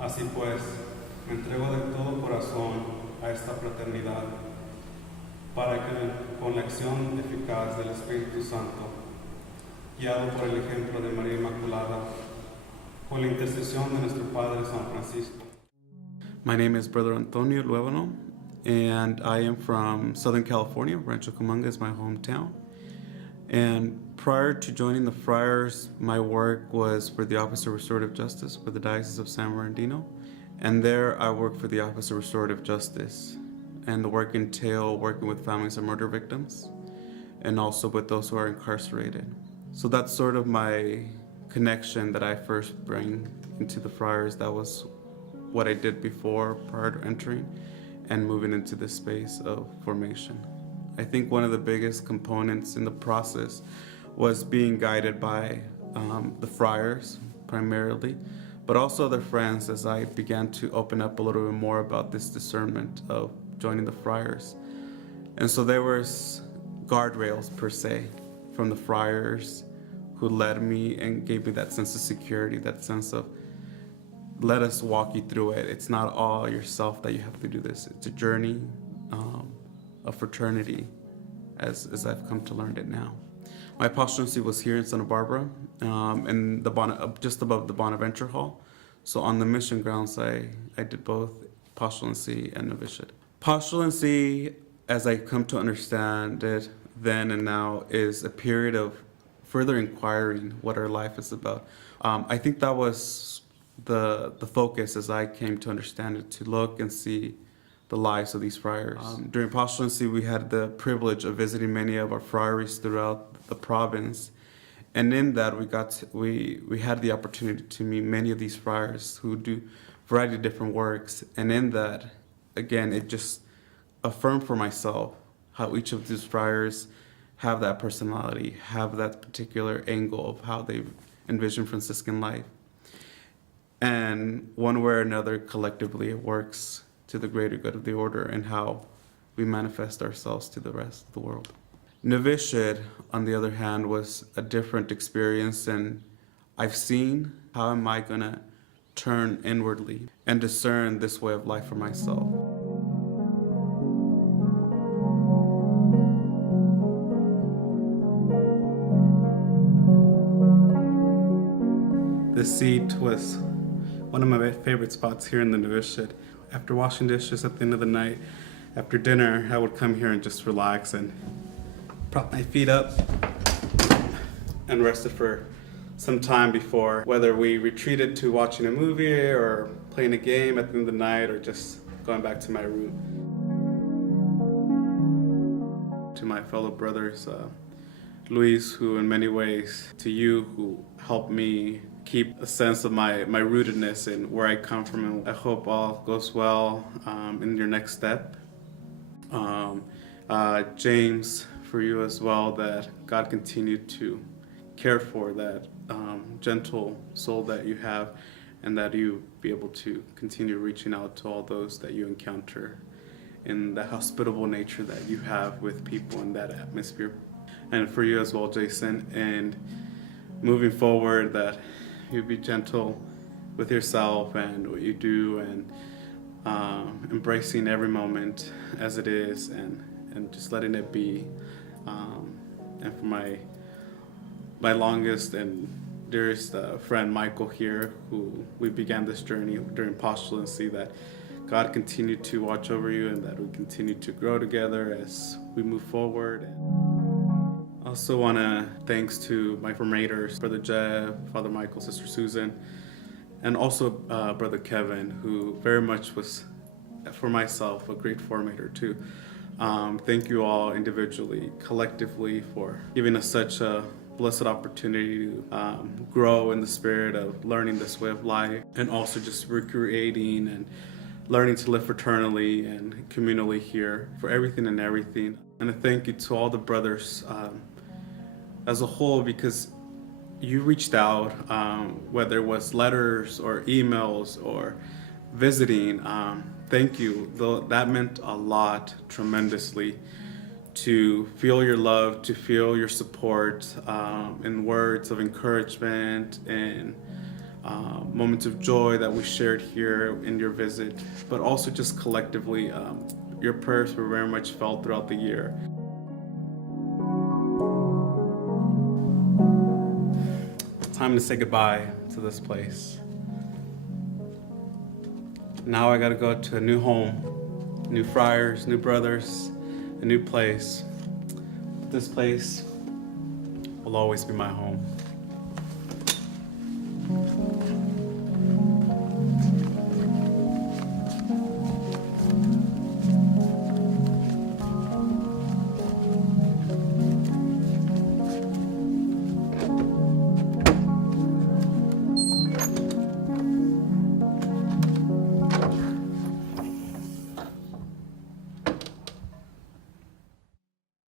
Así pues, me entrego de todo corazón a esta fraternidad, para que con la acción eficaz del Espíritu Santo, guiado por el ejemplo de María Inmaculada, con la intercesión de nuestro Padre San Francisco. My name is Brother Antonio Luevano, and I am from Southern California. Rancho Cucamonga is my hometown. And prior to joining the Friars, my work was for the Office of Restorative Justice for the Diocese of San Bernardino. And there I worked for the Office of Restorative Justice. And the work entailed working with families of murder victims and also with those who are incarcerated. So that's sort of my connection that I first bring into the Friars. That was what I did before, prior to entering and moving into this space of formation. I think one of the biggest components in the process was being guided by the Friars primarily, but also other friends as I began to open up a little bit more about this discernment of joining the Friars. And so there was guardrails per se from the Friars who led me and gave me that sense of security, that sense of let us walk you through it. It's not all yourself that you have to do this. It's a journey, a fraternity, as I've come to learn it now. My postulancy was here in Santa Barbara, in the just above the Bonaventure Hall. So on the mission grounds, I did both postulancy and novitiate. Postulancy, as I come to understand it then and now, is a period of further inquiring what our life is about. I think that was the focus as I came to understand it, to look and see the lives of these friars. During postulancy, we had the privilege of visiting many of our friaries throughout the province, and in that we had the opportunity to meet many of these friars who do a variety of different works, and in that, again, it just affirmed for myself how each of these friars have that personality, have that particular angle of how they envision Franciscan life. And one way or another, collectively, it works to the greater good of the order and how we manifest ourselves to the rest of the world. Novitiate, on the other hand, was a different experience, and I've seen how am I going to turn inwardly and discern this way of life for myself. The seat was one of my favorite spots here in the novitiate. After washing dishes at the end of the night, after dinner, I would come here and just relax and prop my feet up and rested for some time before whether we retreated to watching a movie or playing a game at the end of the night or just going back to my room. To my fellow brothers, Luis, who in many ways, to you, who helped me keep a sense of my rootedness and where I come from, and I hope all goes well in your next step. James, for you as well, that God continue to care for that gentle soul that you have, and that you be able to continue reaching out to all those that you encounter in the hospitable nature that you have with people in that atmosphere. And for you as well, Jason, and moving forward, that you be gentle with yourself and what you do, and embracing every moment as it is, and just letting it be. And for my longest and dearest friend Michael here, who we began this journey during postulancy, that God continue to watch over you and that we continue to grow together as we move forward. I also want to thanks to my formators, Brother Jeff, Father Michael, Sister Susan, and also Brother Kevin, who very much was, for myself, a great formator too. Thank you all individually, collectively, for giving us such a blessed opportunity to grow in the spirit of learning this way of life, and also just recreating and learning to live fraternally and communally here, for everything and everything. And a thank you to all the brothers as a whole, because you reached out, whether it was letters or emails or visiting. Thank you. That meant a lot, tremendously, to feel your love, to feel your support in words of encouragement and moments of joy that we shared here in your visit, but also just collectively, your prayers were very much felt throughout the year. Time to say goodbye to this place. Now I gotta go to a new home, new friars, new brothers, a new place. This place will always be my home.